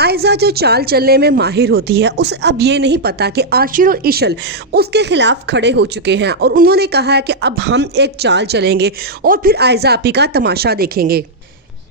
आयजा जो चाल चलने में माहिर होती है, उसे अब ये नहीं पता कि आशिर और इशल उसके खिलाफ खड़े हो चुके हैं और उन्होंने कहा है कि अब हम एक चाल चलेंगे और फिर आयजा आपी का तमाशा देखेंगे।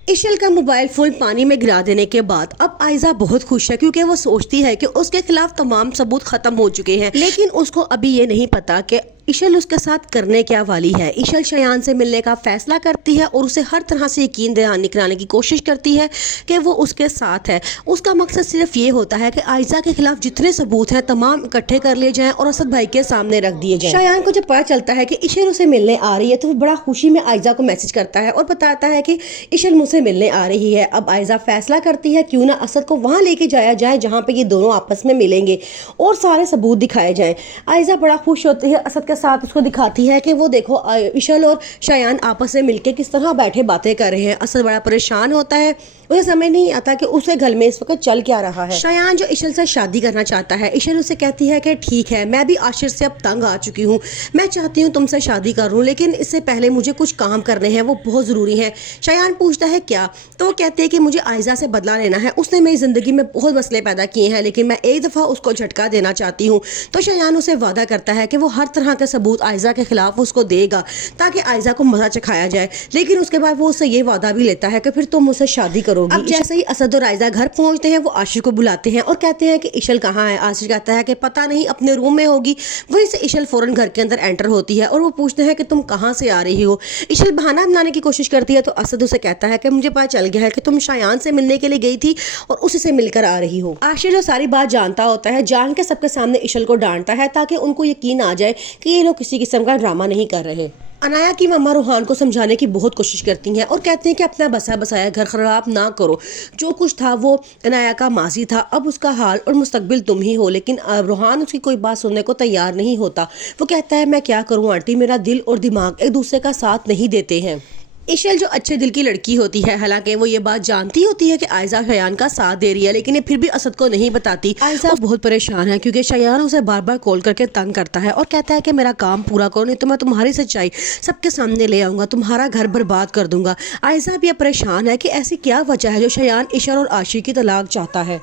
इशल का मोबाइल फ़ोन पानी में गिरा देने के बाद अब आयजा बहुत खुश है, क्योंकि वो सोचती है कि उसके खिलाफ तमाम सबूत ख़त्म हो चुके हैं। लेकिन उसको अभी ये नहीं पता कि इशल उसके साथ करने क्या वाली है। इशल शयान से मिलने का फैसला करती है और उसे हर तरह से यकीन दिलाने की कोशिश करती है कि वो उसके साथ है। उसका मकसद सिर्फ ये होता है कि आयजा के खिलाफ जितने सबूत हैं तमाम इकट्ठे कर लिए जाएं और असद भाई के सामने रख दिए जाएं। शयान को जब पता चलता है कि इशल उसे मिलने आ रही है तो वो बड़ा खुशी में आयजा को मैसेज करता है और बताता है कि इशल मुझसे मिलने आ रही है। अब आयजा फैसला करती है क्यों ना असद को वहाँ लेके जाया जाए जहाँ पे ये दोनों आपस में मिलेंगे और सारे सबूत दिखाए जाएं। आयजा बड़ा खुश होती है, असद के साथ उसको दिखाती है कि वो देखो इशल और शयान आपस में मिलके किस तरह बैठे बातें कर रहे हैं। असद बड़ा परेशान होता है, उसे समझ नहीं आता कि उसे घर में इस वक्त चल क्या रहा है। शयान जो इशल से शादी करना चाहता है, इशल उसे कहती है कि ठीक है, मैं भी आशिर से अब तंग आ चुकी हूँ, मैं चाहती हूँ तुमसे शादी करूँ, लेकिन इससे पहले मुझे कुछ काम करने हैं, वो बहुत ज़रूरी है। शयान पूछता है क्या, तो वो कहते हैं कि मुझे आयजा से बदला लेना है, उसने मेरी ज़िंदगी में बहुत मसले पैदा किए हैं, लेकिन मैं एक दफ़ा उसको झटका देना चाहती हूँ। तो शयान उसे वादा करता है कि वो हर तरह के सबूत आयजा के खिलाफ उसको देगा ताकि आयजा को मजा चखाया जाए। लेकिन उसके बाद वो उससे ये वादा भी लेता है कि फिर तुम मुझसे शादी करोगी। अब जैसे ही असद और आयजा घर पहुंचते हैं, वो आशिर को बुलाते हैं और कहते हैं कि इशल कहाँ है। आशिर कहता है कि पता नहीं, अपने रूम में होगी। वहीं से इशल फौरन घर के अंदर एंटर होती है और वो पूछते हैं कि तुम कहाँ से आ रही हो। इशल बहाना बनाने की कोशिश करती है तो असद उसे कहता है कि मुझे पता चल गया है कि तुम शयान से मिलने के लिए गई थी और उसी से मिलकर आ रही हो। आशिर जो सारी बात जानता होता है, जान के सबके सामने इशल को डांटता है ताकि उनको यकीन आ जाए कि ये लोग किसी किस्म का ड्रामा नहीं कर रहे। अनाया की मम्मा रूहान को समझाने की बहुत कोशिश करती हैं और कहते हैं कि अपना बसा बसाया घर खराब ना करो। जो कुछ था वो अनाया का माजी था, अब उसका हाल और मुस्तकबिल तुम ही हो। लेकिन रूहान उसकी कोई बात सुनने को तैयार नहीं होता। वो कहता है मैं क्या करूँ आंटी, मेरा दिल और दिमाग एक दूसरे का साथ नहीं देते हैं। इशल जो अच्छे दिल की लड़की होती है, हालांकि वो ये बात जानती होती है कि आयजा शयान का साथ दे रही है, लेकिन ये फिर भी असद को नहीं बताती। आयजा बहुत परेशान है क्योंकि शयान उसे बार बार कॉल करके तंग करता है और कहता है कि मेरा काम पूरा करो, नहीं तो मैं तुम्हारी सच्चाई सबके सामने ले आऊँगा, तुम्हारा घर बर्बाद कर दूंगा। आयजा भी परेशान है कि ऐसी क्या वजह है जो शयान इशल और आशिक की तलाक चाहता है।